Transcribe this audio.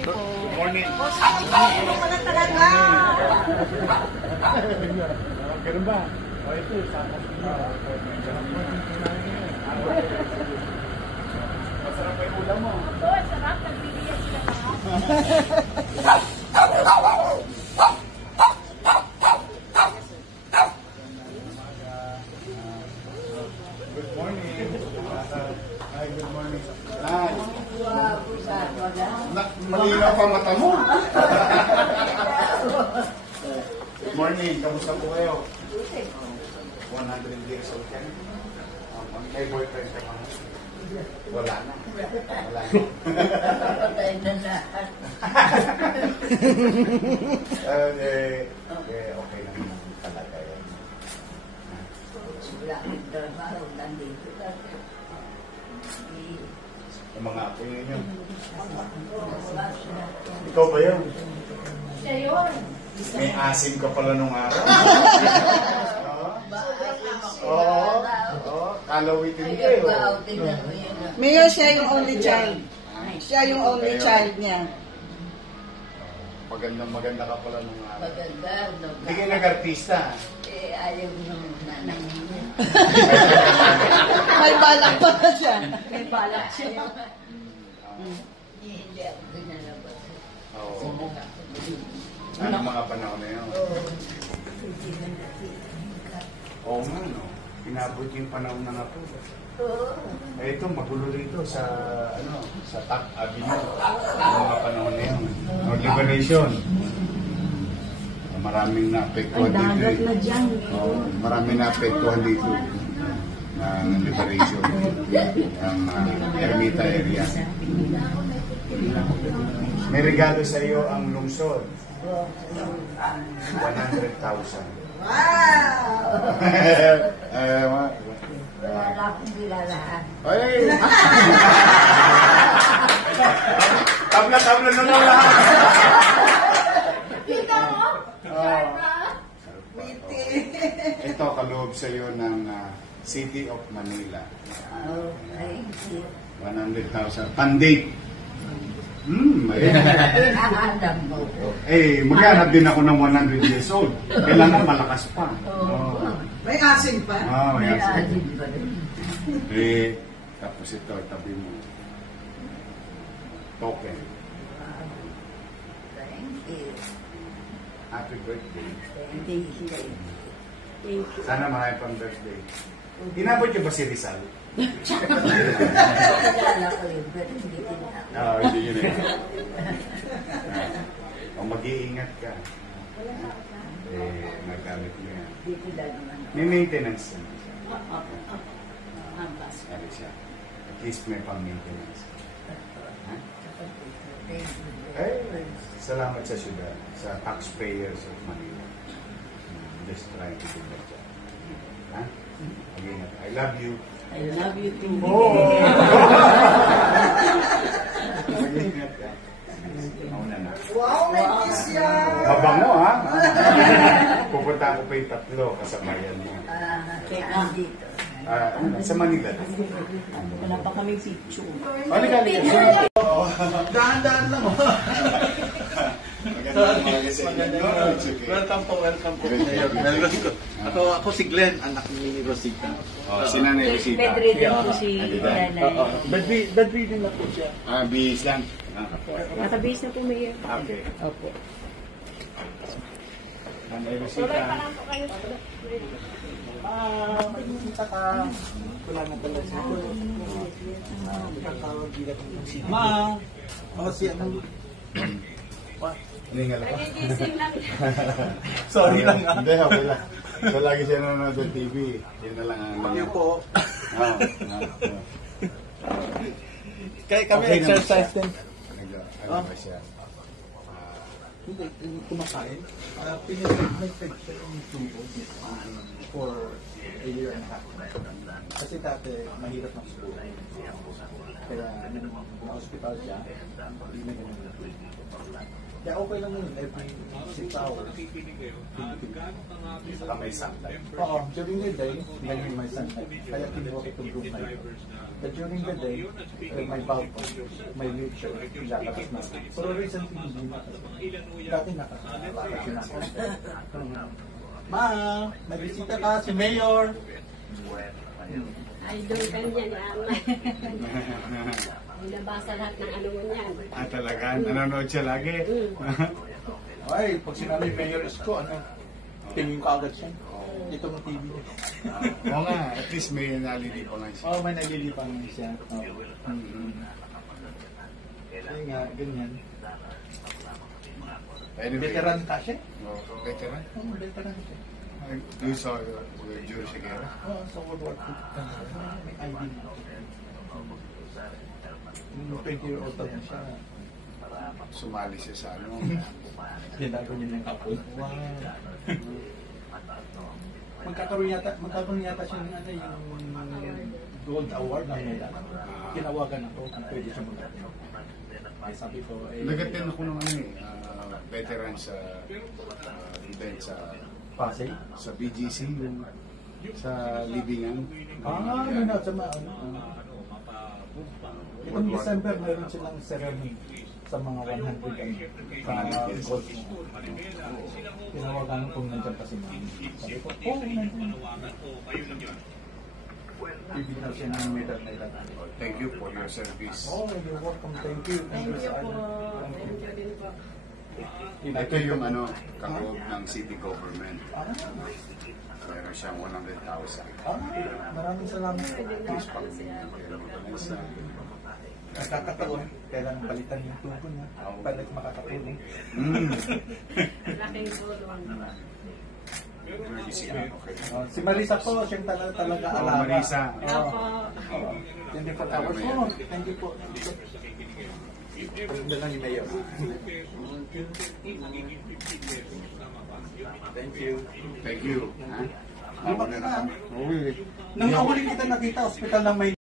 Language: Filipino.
Good morning. Ano ka na talaga? Ganun ba? O ito, sama masarap pa yung ulam mo. Oo, sarap. Nagbibigyan sila ka. Good morning. Hi, good morning. Hi. Malinaw pa mata mo. Good morning. Kamusta po kayo? 100 years old ka na? May boyfriend ka pa? Wala na. Wala na. Patay na lahat. Okay naman talaga yan. Wala akong trabaho. Nandito kasi. Yung mga apo ninyo. Ikaw ba yun? Siya yun. May asim ka pala nung araw. Oo. Kalawitin ka eh. Mayor, siya yung only child. Siya yung only child niya. Maganda ka pala nung araw. Maganda. Hindi ka nag-artista. Ayaw nung nanang niya. May balak pa na siya. May balak siya. Hindi ako pinalabas. Oo. Anong mga panahon na yun? Oo nga, no? Inabot yung panahon na nga po. Eh, ito, magulo rito sa, sa Tac Avenue. Yung mga panahon na yun. No, liberation. Maraming naapektuhan dito. Maraming naapektuhan dito. Ng liberation. Ang Ermita area. May regalo sa iyo ang lungsod. 100,000. Wow! Wala akong bilalahan. Ay! Tabla na lang lahat. Kita mo? Ito, kaloob sa iyo ng City of Manila. Oh, thank you. 100,000. Pandate. Alam mo. Eh, maghanap din ako ng 100 years old. Kailangan malakas pa. May asin pa. May May asin. asin pa rin. Eh, tapos ito, tabi mo. Token. Thank you. Happy birthday. Thank you. Thank you. Sana marami pang birthday. Inabot niyo ba si Rizal? Kilala ko yun, pero hindi tinawag. Oo, hindi yun eh. O mag-iingat ka. Nagamit mo yan. Hindi kilala naman. May maintenance naman siya. Ang paso. Sabi siya. At least may pang-maintenance. Thank you. Eh, salamat sa syudad, sa taxpayers of Manila. Just trying to do my job. Ha? Mag-ingat. I love you. I love you too. Mag-ingat ka. Mauna na. Wow, may kiss yan. Mabango ha? Pupunta ako pa yung 3 kasabayan mo. Kaya nandito. Sa Manila. Wala pa kami picture. Halika. Dahan-dahan lang. Welcome po. Ako si Glenn, anak ni Rosita. Si Nanay Rosita. Bedridden po si nanay. Bedridden na po siya. Bihis lang. Nakabase na po, Mayor. Okay. Opo. Nanay Tuloy pa Rosita. lang po kayo. Kita ka. Wala na pala siya. Tawag dila ko ng sino. Ma! Ako si ano? Ningal ako. Nagigising lang. Sorry lang ah. Hindi, okay lang. So, lagi siya nanonood ng TV. Yun na lang ang... Yun po. Kaya kami Okay naman exercise siya. din. Ano ba siya? Hindi, kumakain. Pinag-peg siya yung tubo for a year and a half. Kasi dati, mahirap ng school. Kaya, na-hospital siya, hindi na ganun. Kaya okay lang yun, every 6 hours. Saka may sunlight. Oo, during the day, ganyan may sunlight. Kaya kinuha ko itong room na ito. But during the day, may balcony, may wheelchair, lalabas na. Pero recently, hindi na kasi. Dati nakakasyon ako. Ma, may bisita ka, si Mayor. Idol ka niyan, ama. Nabasa lahat ng ano mo niyan. Talaga? Nanonood siya lagi? Ay, pag sinabi Mayor Isko, ano, tingin ko agad siya. Ito ng TV niya. Oo nga, at least may nalili pa lang siya. Oo, may nalilipang siya. Oo. Kaya nga, ganyan. Anyway, Veteran ka siya? Veteran? Oo, veteran siya. You saw Joe Shigera? Oo, sa World War II. May ID na. 20-year-old pa rin siya. Sumali siya sa ano. Linago niya ng kapon. Wow. Magkakaroon yata siya ng ano, yung gold award ng medal. Tinawagan ako kung pwede siya mag-attend. Ay sabi ko, Nag-attend ako ng ano veteran sa event sa Pasay? sa BGC, yung sa Libingan. Yun na, sa ano. Itong December, meron silang ceremony sa mga 100 sa gold. Tinawagan kung nandiyan pa si Mami. Sabi ko, nandiyan. Bibigyan siya ng medal na ilan. Thank you for your service. Oh, you're welcome. Thank you. Thank you po. Thank you din po. Ito yung ano, kaloob ng city government. Meron siyang 100,000. Maraming salamat. Please pang sa Nakakataon. Kailangan balitan yung tubo niya. Balik makakatulong. Laking tulong. Okay. Si Marisa po, siyang talaga alaga. Marisa. Opo. 24 hours. Oh, thank you po. Pagda lang yung mayor. Thank you. Thank you. Ha? Lumak na. Okay. Nang huli kita nakita, hospital ng may